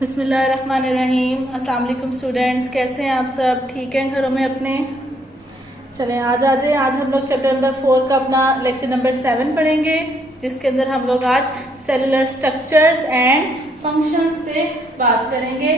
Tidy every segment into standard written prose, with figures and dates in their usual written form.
बिस्मिल्लाहिर्रहमानिर्रहीम। अस्सलाम वालेकुम स्टूडेंट्स, कैसे हैं आप सब? ठीक हैं घरों में अपने? चलें आज आ जाए। आज हम लोग चैप्टर नंबर 4 का अपना लेक्चर नंबर 7 पढ़ेंगे, जिसके अंदर हम लोग आज सेलुलर स्ट्रक्चर्स एंड फंक्शंस पे बात करेंगे।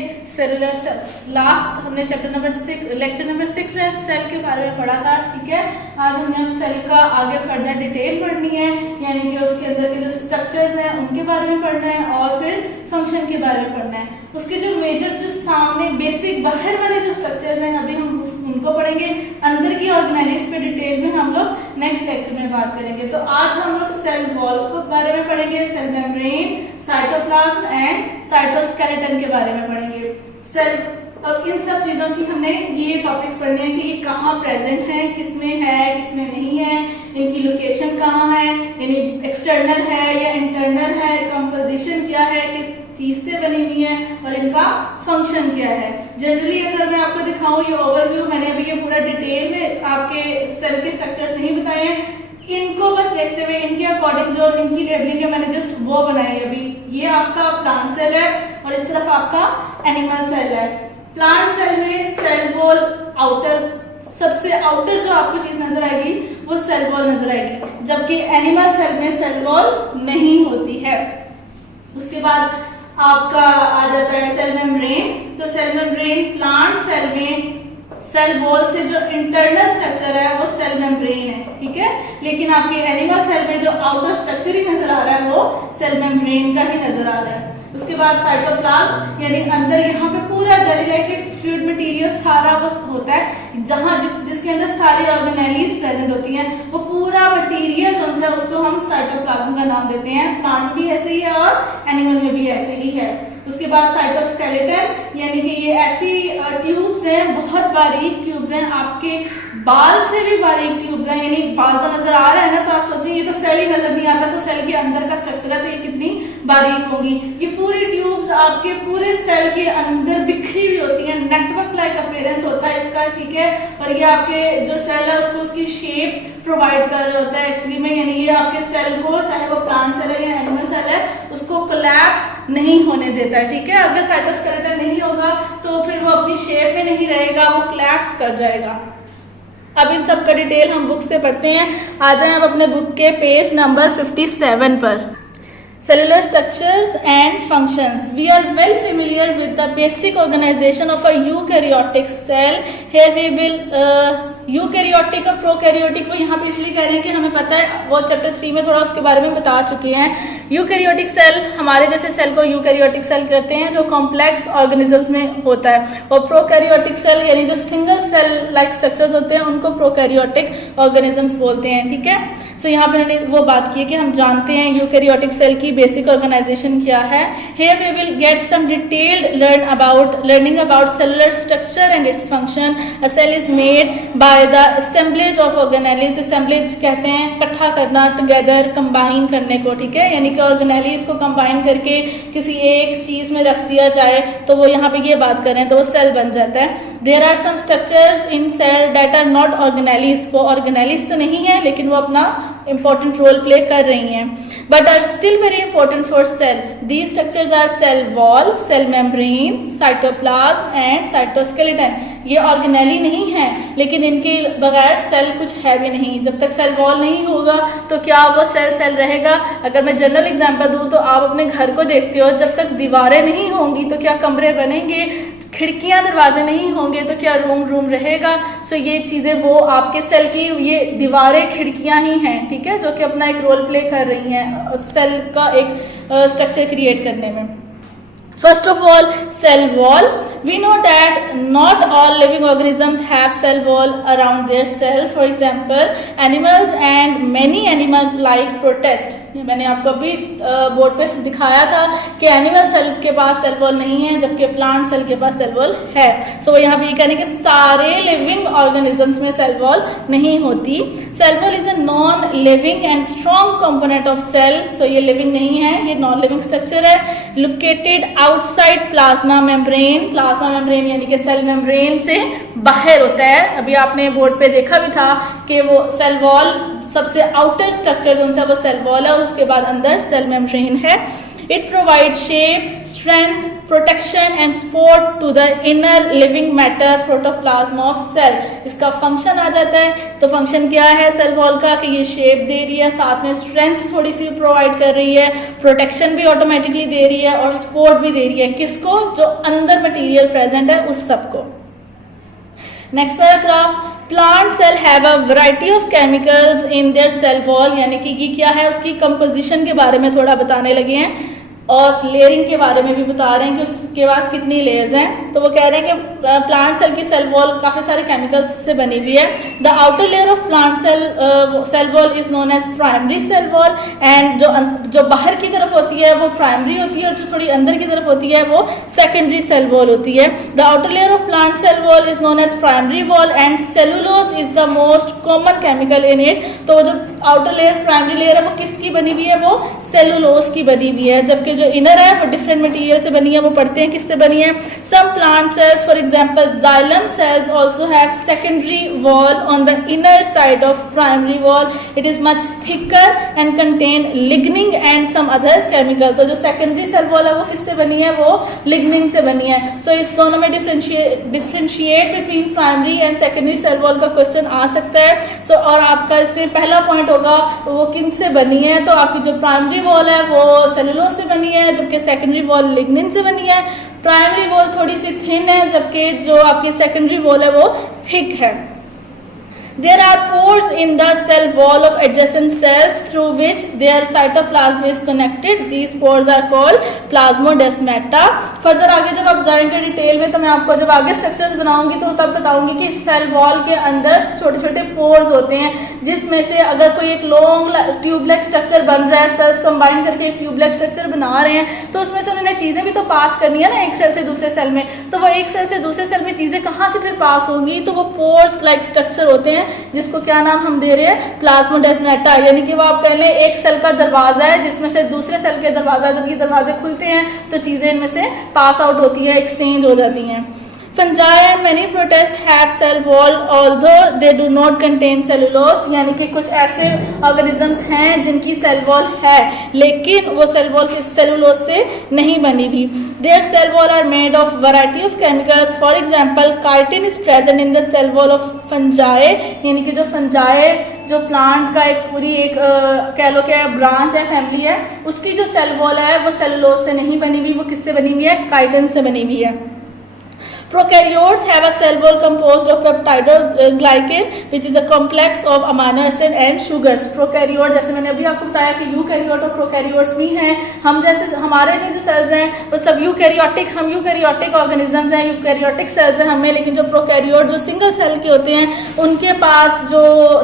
लास्ट हमने चैप्टर नंबर 6 लेक्चर नंबर 6 में सेल के बारे में पढ़ा था, ठीक है। आज हमने अब सेल का आगे फर्दर डिटेल पढ़नी है, यानी कि उसके अंदर के जो स्ट्रक्चर्स हैं उनके बारे में पढ़ना है और फिर फंक्शन के बारे में पढ़ना है। उसके जो मेजर जो सामने बेसिक बाहर वाले जो स्ट्रक्चर्स हैं अभी हम उनको पढ़ेंगे। अंदर की ऑर्गेनेलिस पे डिटेल में हम लोग नेक्स्ट लेक्चर में बात करेंगे। तो आज हम लोग सेल वॉल के बारे में पढ़ेंगे, cell membrane, cytoplasm and cytoskeleton के बारे में पढ़ेंगे। सेल और इन सब चीजों की हमने ये टॉपिक्स पढ़ने हैं कि ये कहाँ प्रेजेंट है, किसमें है, किसमें नहीं है, इनकी लोकेशन कहाँ है, यानी एक्सटर्नल है या इंटरनल है, कंपोजिशन क्या है, किस चीज से बनी हुई है और इनका फंक्शन क्या है। जनरली अगर मैं आपको दिखाऊं ये ओवरव्यू, मैंने अभी ये पूरा डिटेल में आपके सेल के स्ट्रक्चर्स नहीं बताए हैं, इनको बस देखते हुए इनके अकॉर्डिंग जो इनकी लेबलिंग है मैंने जस्ट वो बनाई है। अभी ये आपका प्लांट सेल है और इस तरफ आपका एनिमल सेल है। प्लांट सेल में सेल वॉल आउटर, सबसे आउटर जो आपको चीज नजर आएगी वो सेल वॉल नजर आएगी, जबकि एनिमल सेल में सेल वॉल नहीं होती है। उसके बाद आपका आ जाता है सेल मेम्ब्रेन। तो सेल मेम्ब्रेन प्लांट सेल में सेल वॉल से जो इंटरनल स्ट्रक्चर है वो सेल मेम्ब्रेन है, ठीक है। लेकिन आपके एनिमल सेल में जो आउटर स्ट्रक्चर ही नजर आ रहा है वो सेल मेम्ब्रेन का ही नजर आ रहा है। उसके बाद साइटोप्लाज्म, यानी अंदर यहाँ पे पूरा जेलिलेटेड फ्लूइड मटेरियल सारा बस होता है, जहाँ जिसके अंदर सारी ऑर्गेनेलिस प्रेजेंट होती हैं, वो पूरा मटेरियल जो है उसको हम साइटोप्लाज्म का नाम देते हैं। प्लांट भी ऐसे ही है और एनिमल में भी ऐसे ही है। उसके बाद साइटोस्केलेटन, यानी कि ये ऐसी ट्यूब्स हैं, बहुत बारीक ट्यूब्स हैं, आपके बाल से भी बारीक ट्यूब्स हैं। यानी बाल तो नजर आ रहा है ना, तो आप सोचिए ये तो सेल ही नजर नहीं आता, तो सेल के अंदर का स्ट्रक्चर है तो ये कितनी बारीक होगी। ये पूरी ट्यूब्स आपके पूरे सेल के अंदर बिखरी हुई होती हैं, नेटवर्क लाइक अपीयरेंस होता है इसका, ठीक है। और ये आपके जो सेल है उसको उसकी शेप प्रोवाइड कर रहा होता है एक्चुअली में, यानी ये आपके सेल को, चाहे वो प्लांट सेल है या एनिमल सेल है, उसको कोलैप्स नहीं होने देता है, ठीक है। अगर साइटोस्केलेटन नहीं होगा तो फिर वो अपनी शेप में नहीं रहेगा, वो कोलैप्स कर जाएगा। अब इन सब का डिटेल हम बुक से पढ़ते हैं। आ जाएं अब अपने बुक के पेज नंबर 57 पर। Cellular structures and functions. We are well familiar with the basic organization of a eukaryotic cell. Here we will eukaryotic और प्रोकैरियोटिक को यहाँ पे इसलिए कह रहे हैं कि हमें पता है, वो चैप्टर 3 में थोड़ा उसके बारे में बता चुके हैं। यूकैरियोटिक सेल हमारे जैसे सेल को यूकैरियोटिक सेल कहते हैं जो कॉम्प्लेक्स ऑर्गेनिजम्स में होता है, और प्रोकैरियोटिक सेल यानी जो सिंगल सेल लाइक स्ट्रक्चर्स होते हैं उनको प्रोकैरियोटिक ऑर्गेनिजम्स बोलते हैं, ठीक है। सो यहाँ पे मैंने वो बात की है कि हम जानते हैं यूकैरियोटिक सेल की बेसिक ऑर्गेनाइजेशन क्या है। Here we will get some detailed learning about cellular structure and its function. A cell is made by the assemblage of organelles. Assemblage कहते हैं इकट्ठा करना, टुगेदर, कंबाइन करने को, ठीक है। यानी कि ऑर्गेनेलिस को कंबाइन करके किसी एक चीज में रख दिया जाए तो वो यहाँ पे ये बात कर रहे हैं तो वो सेल बन जाता है। There are some structures in cell that are not organelles. वो ऑर्गेनेलिस तो नहीं है लेकिन वो अपना important रोल प्ले कर रही हैं, but are still very important for cell. These structures are cell wall, cell membrane, cytoplasm and cytoskeleton. ये ऑर्गेनेली नहीं है लेकिन इनके बगैर सेल कुछ है भी नहीं। जब तक सेल वॉल नहीं होगा तो क्या वो सेल रहेगा? अगर मैं जनरल एग्जांपल दूं तो आप अपने घर को देखते हो, जब तक दीवारें नहीं होंगी तो क्या कमरे बनेंगे, खिड़कियां दरवाजे नहीं होंगे तो क्या रूम रहेगा। सो ये चीजें वो आपके सेल की ये दीवारें खिड़कियां ही हैं, ठीक है, जो कि अपना एक रोल प्ले कर रही हैं सेल का एक स्ट्रक्चर क्रिएट करने में। First of all, cell wall. We know that not all living organisms have cell wall around their cell. For example, animals and many animal-like protist. मैंने आपको अभी बोर्ड पे दिखाया था कि एनिमल सेल के पास सेल वॉल नहीं है जबकि प्लांट सेल के पास सेल वॉल है। सो यहाँ पे ये कहने कि सारे लिविंग ऑर्गेनिजम्स में सेल वॉल नहीं होती। Cell wall is a non living and strong component of cell. So ये लिविंग नहीं है, ये नॉन लिविंग स्ट्रक्चर है। Located outside plasma membrane. Plasma membrane यानी कि सेल मेम्ब्रेन से बाहर होता है। अभी आपने बोर्ड पे देखा भी था कि वो सेल वॉल सबसे आउटर स्ट्रक्चर जो है वो सेल वॉल है, उसके बाद अंदर सेल मेम्ब्रेन है। It provides shape, strength, protection and support to the inner living matter protoplasm of cell. इसका फंक्शन आ जाता है, तो फंक्शन क्या है सेल वॉल का कि ये शेप दे रही है, साथ में स्ट्रेंथ थोड़ी सी प्रोवाइड कर रही है, प्रोटेक्शन भी ऑटोमेटिकली दे रही है और सपोर्ट भी दे रही है। किसको? जो अंदर मटेरियल प्रेजेंट है उस सबको। Next paragraph, plant cell have a variety of chemicals in their cell wall, यानी कि ये क्या है उसकी कंपोजिशन के बारे में थोड़ा बताने लगे हैं और लेयरिंग के बारे में भी बता रहे हैं कि उसके पास कितनी लेयर्स हैं। तो वो कह रहे हैं कि प्लांट सेल की सेल वॉल काफ़ी सारे केमिकल्स से बनी हुई है। The outer layer of plant cell wall is known as primary cell wall, and जो बाहर की तरफ होती है वो प्राइमरी होती है और जो थोड़ी अंदर की तरफ होती है वो सेकेंडरी सेल वॉल होती है। The outer layer of plant cell wall is known as primary wall and cellulose is the most common chemical in it. तो जो आउटर लेयर प्राइमरी लेयर है वो किसकी बनी हुई है? वो सेलुलोज की बनी हुई है, जबकि जो इनर है वो डिफरेंट मटेरियल से बनी है। वो पढ़ते हैं किससे बनी है। Some plant cells for example xylem cells also have secondary wall on the inner side of primary wall. It is much thicker and contain lignin and some other chemical. तो जो सेकेंडरी सेल वॉल है वो किससे बनी है? वो lignin से बनी है। सो इस दोनों में differentiate between primary and secondary cell wall का क्वेश्चन आ सकता है। सो और आपका इसमें पहला पॉइंट होगा वो किन से बनी है। तो आपकी जो प्राइमरी वॉल है वो सेलुलोज से बनी है, जबकि सेकेंडरी वॉल लिग्निन से बनी है। प्राइमरी वॉल थोड़ी सी थिन है, जबकि जो आपकी सेकेंडरी वॉल है वो थिक है। There are pores in the cell wall of adjacent cells through which their cytoplasm is connected. These pores are called plasmodesmata. Further आगे जब आप जाएंगे डिटेल में तो मैं आपको जब आगे स्ट्रक्चर्स बनाऊंगी तो तब बताऊंगी कि सेल वॉल के अंदर छोटे छोटे पोर्स होते हैं, जिसमें से अगर कोई एक लॉन्ग ट्यूबलेट स्ट्रक्चर बन रहा है, सेल्स कंबाइन करके एक ट्यूबलेट स्ट्रक्चर बना रहे हैं, तो उसमें से उन्होंने चीज़ें भी तो पास करनी है ना एक सेल से दूसरे सेल में। तो वो एक सेल से दूसरे सेल में चीज़ें कहाँ से फिर पास होंगी? तो वो पोर्स लाइक स्ट्रक्चर होते हैं, जिसको क्या नाम हम दे रहे हैं? प्लाज्मोडेस्माटा। यानी कि वो आप कह लें एक सेल का दरवाजा है जिसमें से दूसरे सेल के दरवाजा, जब ये दरवाजे खुलते हैं तो चीज़ें इनमें से पास आउट होती है, एक्सचेंज हो जाती हैं। Fungi and many protists have cell wall although they do not contain cellulose, यानी कि कुछ ऐसे ऑर्गेनिजम्स हैं जिनकी सेल वॉल है लेकिन वो सेल वॉल किस सेलुलोज से नहीं बनी हुई। Their cell wall are made of variety of chemicals. For example, chitin is present in the cell wall of fungi, यानी कि जो fungi जो प्लांट का एक पूरी एक कह लो क्या ब्रांच है, फैमिली है, उसकी जो सेल वॉल है वो सेलुलोज से नहीं बनी हुई, वो किससे बनी हुई है? काइटिन से बनी हुई है। Prokaryotes have a cell wall composed of peptidoglycan, which is a complex of amino acid and sugars. Prokaryote जैसे मैंने अभी आपको बताया कि यूकैरियोट और प्रोकैरियोट्स भी हैं। हम जैसे हमारे में जो सेल्स हैं वो सब यूकैरियोटिक, हम यूकैरियोटिक ऑर्गेनिजम्स हैं, यूकैरियोटिक सेल्स हैं हमें, लेकिन जो प्रोकैरियोट जो सिंगल सेल के होते हैं उनके पास जो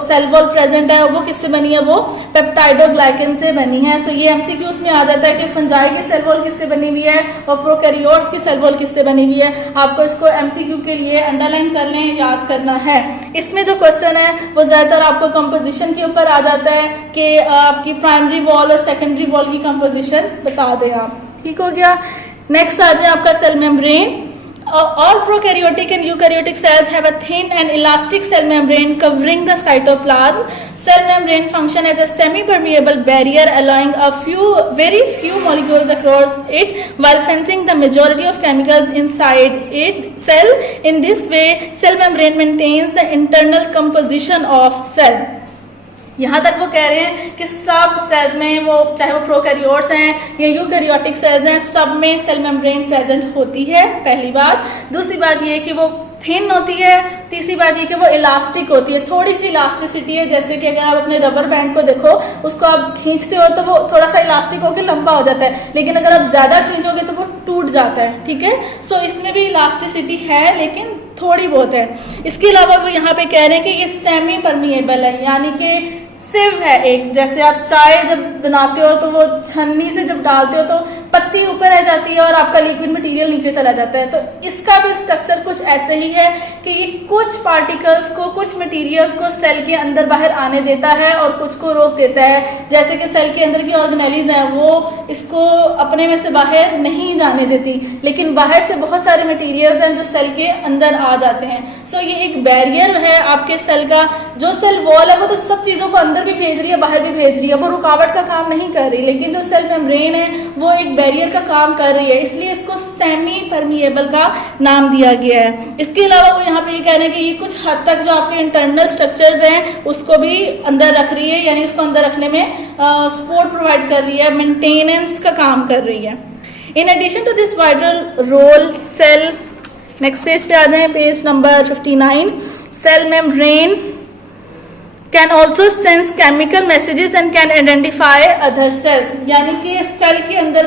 सेल वॉल प्रेजेंट है वो किससे बनी है? वो पेप्टाइडोग्लाइकन से बनी है। सो ये एमसीक्यूज में आ जाता है कि फंजाई की सेल वॉल किससे बनी हुई है और प्रोकैरियोट्स की सेल वॉल किससे बनी हुई है। आपको को एमसीक्यू के लिए अंडरलाइन कर लें, याद करना है। इसमें जो क्वेश्चन है वो ज़्यादातर आपको कंपोजिशन के ऊपर आ जाता है कि आपकी प्राइमरी वॉल और सेकेंडरी वॉल की कंपोजिशन बता दें आप। ठीक हो गया। नेक्स्ट आ जाए आपका cell membrane. All prokaryotic and eukaryotic cells have a thin and elastic cell membrane covering the cytoplasm. Cell membrane function as a semi-permeable barrier allowing very few molecules across it while fencing the majority of chemicals inside it cell. In this way, cell membrane maintains the internal composition of cell. यहाँ तक वो कह रहे हैं कि सब sales में, वो चाहे वो प्रोकैरियोट्स हैं या यूकैरियोटिक सेल्स हैं, सब में सेल मेम्ब्रेन प्रेजेंट होती है, पहली बात। दूसरी बात ये कि वो थिन होती है। तीसरी बात ये कि वो इलास्टिक होती है, थोड़ी सी इलास्टिसिटी है। जैसे कि अगर आप अपने रबर बैंड को देखो, उसको आप खींचते हो तो वो थोड़ा सा इलास्टिक होकर लंबा हो जाता है, लेकिन अगर आप ज़्यादा खींचोगे तो वो टूट जाता है। ठीक है, सो इसमें भी इलास्टिसिटी है लेकिन थोड़ी बहुत है। इसके अलावा वो यहाँ पे कह रहे हैं कि ये सेमी परमिएबल है, यानी कि सिव है एक, जैसे आप चाय जब बनाते हो तो वो छन्नी से जब डालते हो तो पत्ती ऊपर रह जाती है और आपका लिक्विड मटेरियल नीचे चला जाता है। तो इसका भी स्ट्रक्चर कुछ ऐसे ही है कि ये कुछ पार्टिकल्स को, कुछ मटेरियल्स को सेल के अंदर बाहर आने देता है और कुछ को रोक देता है। जैसे कि सेल के अंदर की ऑर्गेनेलीज हैं वो इसको अपने में से बाहर नहीं जाने देती, लेकिन बाहर से बहुत सारे मटेरियल्स हैं जो सेल के अंदर आ जाते हैं। सो ये एक बैरियर है आपके सेल का। जो सेल वॉल है वो तो सब चीज़ों को अंदर भी भेज रही है, बाहर भी भेज रही है, वो रुकावट का काम नहीं कर रही, लेकिन जो सेल मेम्ब्रेन है वो एक बैरियर का काम कर रही है, इसलिए इसको सेमी परमिएबल का नाम दिया गया है। इसके अलावा वो यहाँ पे ये कह रहे हैं कि ये कुछ हद तक जो आपके इंटरनल स्ट्रक्चर्स हैं उसको भी अंदर रख रही है, यानी उसको अंदर रखने में सपोर्ट प्रोवाइड कर रही है, मेंटेनेंस का काम कर रही है। In addition to this vital role cell, next page पे आ जाए, page number 59, cell membrane can also sense chemical messages and can identify other cells. यानी कि सेल के अंदर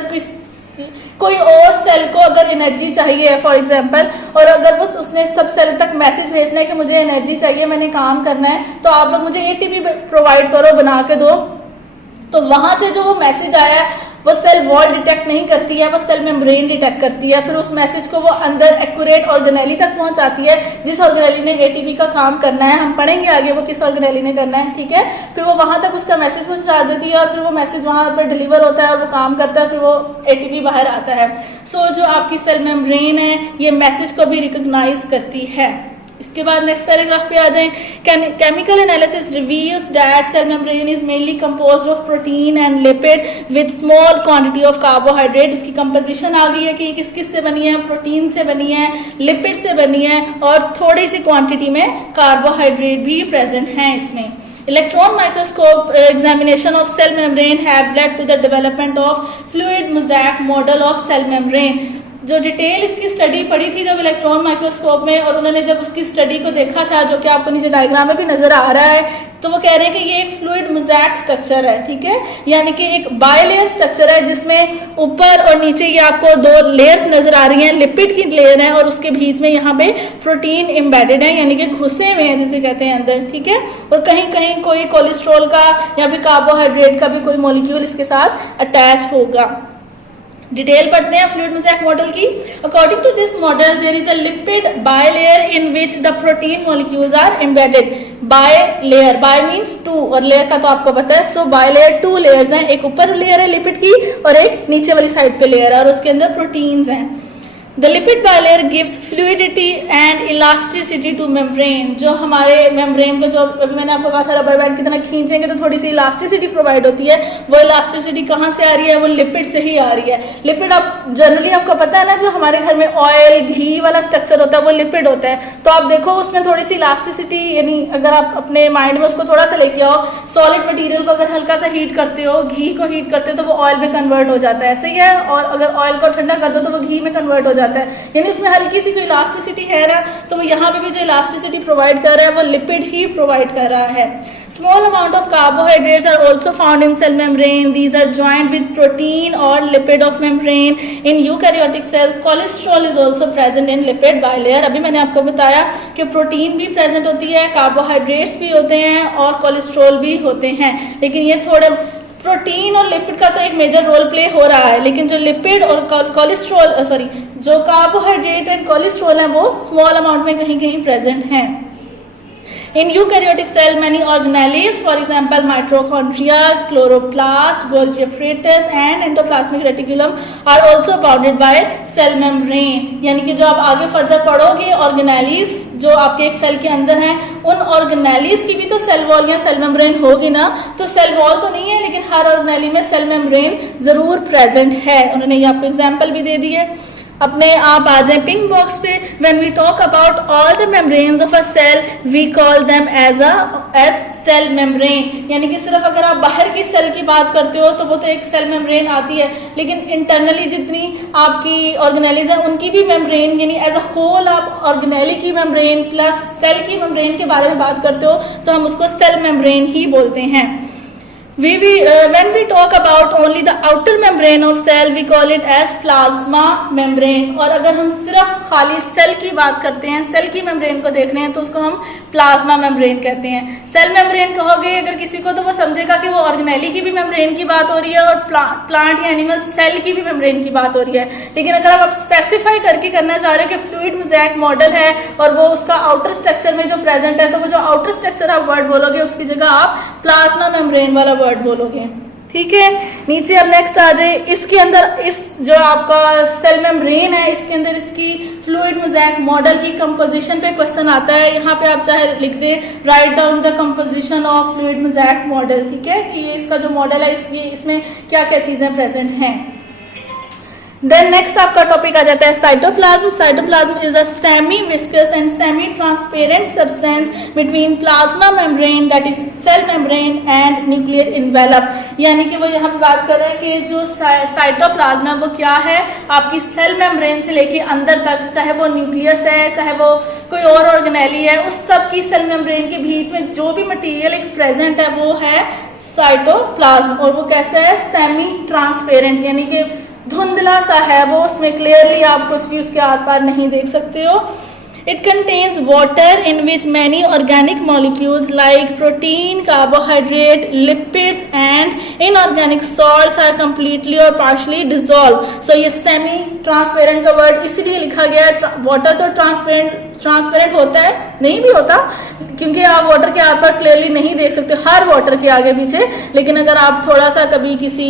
कोई और सेल को अगर एनर्जी चाहिए फॉर एग्जांपल, और अगर वो उसने सब सेल तक मैसेज भेजना है कि मुझे एनर्जी चाहिए, मैंने काम करना है, तो आप लोग मुझे एटीपी प्रोवाइड करो, बना के दो, तो वहाँ से जो वो मैसेज आया है वो सेल वॉल डिटेक्ट नहीं करती है, वो सेल मेम्ब्रेन डिटेक्ट करती है। फिर उस मैसेज को वो अंदर एक्यूरेट ऑर्गेनेली तक पहुंचाती है, जिस ऑर्गेनेली ने एटीपी का काम करना है। हम पढ़ेंगे आगे वो किस ऑर्गेनेली ने करना है, ठीक है। फिर वो वहां तक उसका मैसेज पहुंचा देती है और फिर वो मैसेज वहां पर डिलीवर होता है और वो काम करता है, फिर वो एटीपी बाहर आता है। सो जो आपकी सेल मेम्ब्रेन है ये मैसेज को भी रिकॉग्नाइज करती है। इसके बाद नेक्स्ट पैराग्राफ पे आ जाएं। Chemical analysis reveals that cell membrane is mainly composed of protein and lipid with small quantity of carbohydrate. उसकी कंपोजिशन आ गई है कि किस किस से बनी है, प्रोटीन से बनी है, लिपिड से बनी है और थोड़ी सी क्वांटिटी में कार्बोहाइड्रेट भी प्रेजेंट हैं इसमें। Electron microscope examination of cell membrane have led to the development of fluid mosaic model of cell membrane। जो डिटेल इसकी स्टडी पड़ी थी जब इलेक्ट्रॉन माइक्रोस्कोप में, और उन्होंने जब उसकी स्टडी को देखा था, जो कि आपको नीचे डायग्राम में भी नजर आ रहा है, तो वो कह रहे हैं कि ये एक फ्लूइड मोज़ैक स्ट्रक्चर है, ठीक है, यानी कि एक बायलेयर स्ट्रक्चर है जिसमें ऊपर और नीचे ये आपको दो लेयर्स नजर आ रही हैं। लिपिड की लेयर है और उसके बीच में यहाँ पे प्रोटीन एम्बेडेड है, यानी कि घुसे हुए हैं जिसे कहते हैं अंदर, ठीक है। और कहीं कहीं कोई कोलेस्ट्रॉल का या फिर कार्बोहाइड्रेट का भी कोई मॉलिक्यूल इसके साथ अटैच होगा। डिटेल पढ़ते हैं फ्लूइड मोज़ैक मॉडल की। According to this model there is a lipid bilayer in which the protein molecules are embedded. Bilayer, by means two, और लेयर का तो आपको पता है। सो बायलेयर टू लेयर्स हैं, एक ऊपर लेयर है लिपिड की और एक नीचे वाली साइड पे लेयर है और उसके अंदर प्रोटीन्स हैं। The lipid bilayer gives fluidity and elasticity to membrane। जो हमारे मेम्ब्रेन को, जो अभी मैंने आपको कहा था रबर बैंड की तरह खींचेंगे तो थोड़ी सी इलास्टिसिटी प्रोवाइड होती है। वो इलास्टिसिटी कहाँ से आ रही है? वो लिपिड से ही आ रही है। लिपिड आप जनरली आपको पता है ना, जो हमारे घर में ऑयल घी वाला स्ट्रक्चर होता है वो लिपिड होता है। तो आप देखो उसमें थोड़ी सी इलास्टिसिटी, यानी अगर आप अपने माइंड में उसको थोड़ा सा लेके आओ, सॉलिड मटीरियल को अगर हल्का सा हीट करते हो, घी को हीट करते हो तो वो ऑयल में कन्वर्ट हो जाता है, ऐसे ही है। और अगर ऑयल को ठंडा कर दो तो वो घी में कन्वर्ट हो जाता है, यानी उसमें हल्की सी कोई इलास्टिसिटी है ना। तो वो यहाँ पे भी जो इलास्टिसिटी प्रोवाइड कर रहा है वो लिपिड ही प्रोवाइड कर रहा है। Small amount of carbohydrates are also found in cell membrane. These are joined with protein और lipid of membrane. In eukaryotic cell cholesterol is also present in lipid bilayer. अभी मैंने आपको बताया कि प्रोटीन भी प्रेजेंट होती है, कार्बोहाइड्रेट्स भी होते हैं और कोलेस्ट्रॉल भी होते हैं, लेकिन ये थोड़े प्रोटीन और लिपिड का तो एक मेजर रोल प्ले हो रहा है, लेकिन जो लिपिड और कोलेस्ट्रॉल जो कार्बोहाइड्रेट एंड कोलेस्ट्रॉल है वो स्मॉल अमाउंट में कहीं कहीं प्रेजेंट हैं। In eukaryotic cell, many organelles, for example, mitochondria, chloroplast, Golgi apparatus, and endoplasmic reticulum, are also bounded by cell membrane। यानी कि जो आप आगे फर्दर पढ़ोगे ऑर्गेनेलीज जो आपके एक सेल के अंदर हैं, उन ऑर्गेनेलीज की भी तो सेल वॉल या सेल मेम्ब्रेन होगी ना। तो सेल वॉल तो नहीं है, लेकिन हर ऑर्गेनेली में सेल मेम्ब्रेन जरूर प्रेजेंट है। उन्होंने ये आपको एग्जाम्पल भी दे दी है। अपने आप आ जाए पिंक बॉक्स पे। When we talk about all the membranes of a cell we call them as cell membrane. यानी कि सिर्फ अगर आप बाहर की सेल की बात करते हो तो वो तो एक सेल मेम्ब्रेन आती है, लेकिन इंटरनली जितनी आपकी ऑर्गेनेलीज हैं उनकी भी मेम्ब्रेन, यानी एज अ होल आप ऑर्गेनेली की मेम्ब्रेन प्लस सेल की मेम्ब्रेन के बारे में बात करते हो तो हम उसको सेल मेम्ब्रेन ही बोलते हैं। when we talk about only the outer membrane of cell, we call it as plasma membrane. और अगर हम सिर्फ खाली सेल की बात करते हैं, सेल की मेम्ब्रेन को देख रहे हैं, तो उसको हम प्लाज्मा मेम्ब्रेन कहते हैं. सेल मेम्ब्रेन कहोगे अगर किसी को तो वो समझेगा कि वो ऑर्गेनेली की भी मेम्ब्रेन की बात हो रही है और प्लांट या एनिमल सेल की भी मेम्ब्रेन की बात हो रही है. लेकिन अगर आप स्पेसिफाई करके करना चाह रहे हो कि फ्लूइड मोज़ेक मॉडल है और वो उसका आउटर स्ट्रक्चर में जो प्रेजेंट है, तो वो जो आउटर स्ट्रक्चर आप वर्ड बोलोगे उसकी जगह आप प्लाज्मा मेम्ब्रेन वाला वर्ड बोलोगे. ठीक है. नीचे अब नेक्स्ट आ जाए. इसके अंदर इस जो आपका सेल मेम्ब्रेन है, इसके अंदर इसकी फ्लूइड मोज़ेक मॉडल की कंपोजिशन पे क्वेश्चन आता है. यहाँ पे आप चाहे लिख दें write down the composition of fluid mosaic model. ठीक है, कि ये इसका जो मॉडल है इसमें क्या क्या चीज़ें प्रेजेंट हैं. देन नेक्स्ट आपका टॉपिक आ जाता है cytoplasm. Cytoplasm is a semi viscous and semi transparent substance between plasma membrane that is cell membrane and nuclear envelope. यानी कि वो यहाँ पे बात कर रहे हैं कि जो साइटोप्लाज्म है वो क्या है, आपकी सेल मेम्ब्रेन से लेके अंदर तक, चाहे वो न्यूक्लियस है चाहे वो कोई और ऑर्गेनेली है, उस सब की सेल मेम्ब्रेन के बीच में जो भी मटेरियल एक प्रेजेंट है वो है साइटोप्लाज्म. और वो कैसा है, सेमी ट्रांसपेरेंट, यानी कि धुंधला सा है वो, उसमें क्लियरली आप कुछ भी उसके आर पार नहीं देख सकते हो. It contains water in which many organic molecules like protein, carbohydrate, lipids and inorganic salts are completely or partially dissolved. So ये semi transparent का वर्ड इसलिए लिखा गया है. वाटर तो ट्रांसपेरेंट होता है, नहीं भी होता, क्योंकि आप वाटर के आर पर क्लियरली नहीं देख सकते हर वाटर के आगे पीछे. लेकिन अगर आप थोड़ा सा कभी किसी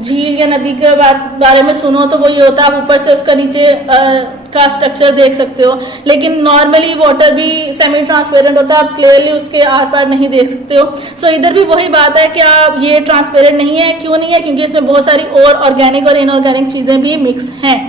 झील या नदी के बारे में सुनो तो वो ये होता है आप ऊपर से उसका नीचे का स्ट्रक्चर देख सकते हो. लेकिन नॉर्मली वाटर भी सेमी ट्रांसपेरेंट होता है, आप क्लियरली उसके आर पार नहीं देख सकते हो. सो इधर भी वही बात है कि आप ये ट्रांसपेरेंट नहीं है. क्यों नहीं है? क्योंकि इसमें बहुत सारी और ऑर्गेनिक और इनऑर्गेनिक चीज़ें भी मिक्स हैं.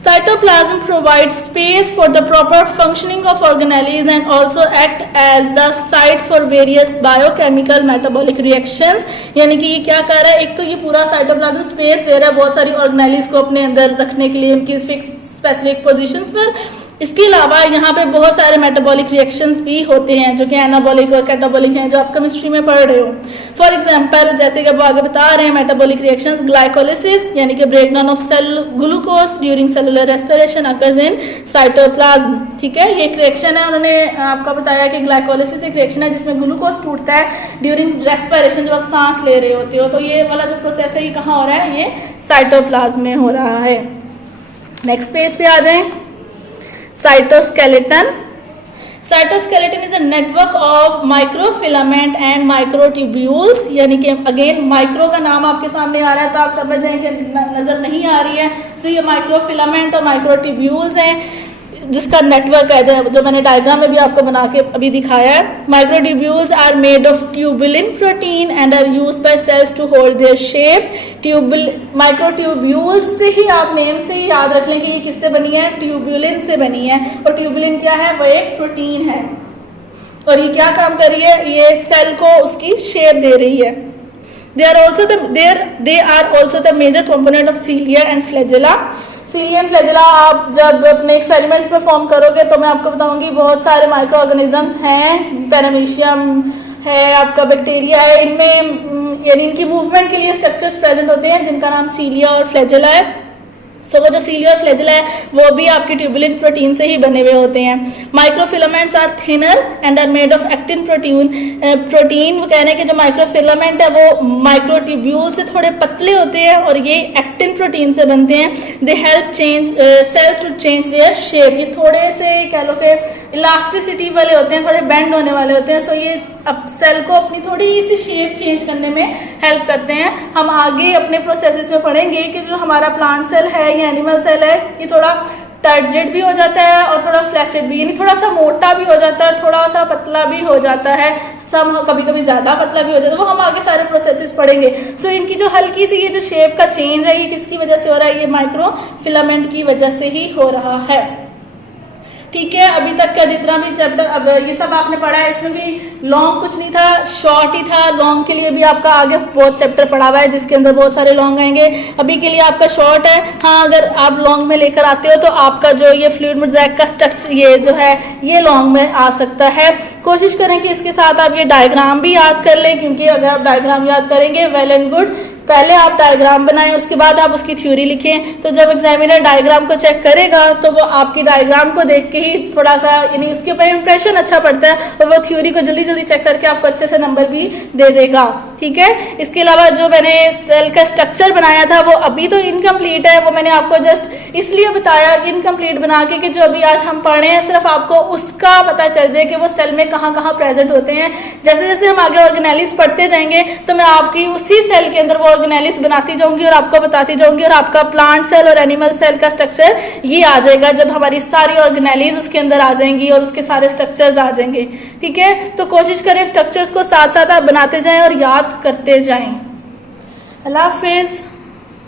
Cytoplasm provides space for the proper functioning of organelles and also act as the site for various biochemical metabolic reactions. यानी कि ये क्या कर रहा है, एक तो ये पूरा साइटोप्लाज्म स्पेस दे रहा है बहुत सारी ऑर्गेनेलीज को अपने अंदर रखने के लिए उनकी फिक्स स्पेसिफिक पोजीशंस पर. इसके अलावा यहाँ पे बहुत सारे मेटाबॉलिक रिएक्शंस भी होते हैं जो कि एनाबॉलिक और कैटाबॉलिक हैं, जो आप केमिस्ट्री में पढ़ रहे हो. फॉर एग्जांपल जैसे कि वो आगे बता रहे हैं मेटाबॉलिक रिएक्शंस, ग्लाइकोलिसिस यानी कि breakdown of cell glucose during cellular respiration occurs in cytoplasm. ठीक है, ये एक रिएक्शन है. उन्होंने आपका बताया कि ग्लाइकोलिसिस एक रिएक्शन है जिसमें ग्लूकोज टूटता है ड्यूरिंग रेस्पिरेशन, जब आप सांस ले रहे होते हो. तो ये वाला जो प्रोसेस है ये कहाँ हो रहा है, ये साइटोप्लाज्म में हो रहा है. नेक्स्ट पेज पे आ जाएं. Cytoskeleton. Cytoskeleton is a network of microfilament and microtubules. यानी कि अगेन माइक्रो का नाम आपके सामने आ रहा है तो आप समझ जाएं कि नजर नहीं आ रही है. सो ये माइक्रोफिलामेंट और माइक्रोट्यूब्यूल्स हैं जिसका नेटवर्क है जो मैंने डायग्राम में भी आपको बना के अभी दिखाया है. Microtubules are made of tubulin protein and are used by cells to hold their shape. Microtubules से ही आप नेम से ही याद रख लें कि ये किससे बनी है, ट्यूबुलिन से बनी है. और ट्यूबुलिन क्या है, वो एक प्रोटीन है. और ये क्या काम कर रही है, ये सेल को उसकी शेप दे रही है. they are also the major component of cilia and flagella. Cilia and flagella आप जब अपने एक्सपेरिमेंट्स परफॉर्म करोगे तो मैं आपको बताऊंगी बहुत सारे माइक्रो ऑर्गेनिजम्स हैं. पैरामीशियम है, आपका बैक्टीरिया है, इनमें यानी इनकी मूवमेंट के लिए स्ट्रक्चर्स प्रेजेंट होते हैं जिनका नाम सीलिया और फ्लैजेला है. सो वो जो सीलिया और फ्लैजेला है वो भी आपकी ट्यूबुलिन प्रोटीन से ही बने हुए होते हैं. Microfilaments are thinner and are made of actin protein. वो कह रहे हैं कि जो माइक्रोफिलामेंट है वो माइक्रोट्यूब्यूल से थोड़े पतले होते हैं और ये एक्टिन प्रोटीन से बनते हैं. They help change cells to change their shape. ये थोड़े से कह लो कि इलास्टिसिटी वाले होते हैं, थोड़े बेंड होने वाले होते हैं. सो ये अब सेल को अपनी थोड़ी सी शेप चेंज करने में हेल्प करते हैं. हम आगे अपने प्रोसेसेस में पढ़ेंगे कि जो हमारा प्लांट सेल है या एनिमल सेल है ये थोड़ा टर्जिड भी हो जाता है और थोड़ा फ्लैसिड भी, यानी थोड़ा सा मोटा भी हो जाता है और थोड़ा सा पतला भी हो जाता है. सब कभी कभी ज़्यादा पतला भी हो जाता है, वो हम आगे सारे प्रोसेसेस पढ़ेंगे. सो इनकी जो हल्की सी ये जो शेप का चेंज है ये किसकी वजह से हो रहा है, ये माइक्रो फिलामेंट की वजह से ही हो रहा है. ठीक है। अभी तक का जितना भी चैप्टर, अब ये सब आपने पढ़ा है, इसमें भी लॉन्ग कुछ नहीं था, शॉर्ट ही था। लॉन्ग के लिए भी आपका आगे बहुत चैप्टर पढ़ा हुआ है जिसके अंदर बहुत सारे लॉन्ग आएंगे। अभी के लिए आपका शॉर्ट है। हाँ, अगर आप लॉन्ग में लेकर आते हो तो आपका जो ये फ्लूइड मोज़ेक का स्ट्रक्चर ये जो है ये लॉन्ग में आ सकता है। कोशिश करें कि इसके साथ आप ये डायग्राम भी याद कर लें, क्योंकि अगर आप डायग्राम याद करेंगे वेल एंड गुड, पहले आप डायग्राम बनाएं उसके बाद आप उसकी थ्योरी लिखें। तो जब एग्जामिनर डायग्राम को चेक करेगा तो वो आपकी डायग्राम को देख के ही थोड़ा सा यानी उसके ऊपर इंप्रेशन अच्छा पड़ता है और वो थ्योरी को जल्दी जल्दी चेक करके आपको अच्छे से नंबर भी दे देगा। ठीक है। इसके अलावा जो मैंने सेल का स्ट्रक्चर बनाया था वो अभी तो इनकम्प्लीट है, वो मैंने आपको जस्ट इसलिए बताया कि इनकम्प्लीट बना के कि जो अभी आज हम पढ़ रहे हैं सिर्फ आपको उसका पता चल जाए कि वो सेल में कहाँ कहाँ प्रेजेंट होते हैं। जैसे जैसे हम आगे ऑर्गेनेलिस पढ़ते जाएंगे तो मैं आपकी उसी सेल के अंदर वो ऑर्गेनेलिस बनाती जाऊंगी और आपको बताती जाऊंगी और आपका प्लांट सेल और एनिमल सेल का स्ट्रक्चर ये आ जाएगा जब हमारी सारी ऑर्गेनेलिस उसके अंदर आ जाएंगी और उसके सारे स्ट्रक्चर्स आ जाएंगे। ठीक है। तो कोशिश करें स्ट्रक्चर्स को साथ साथ आप बनाते जाएं और याद करते जाएं। अल्लाह हाफिज़।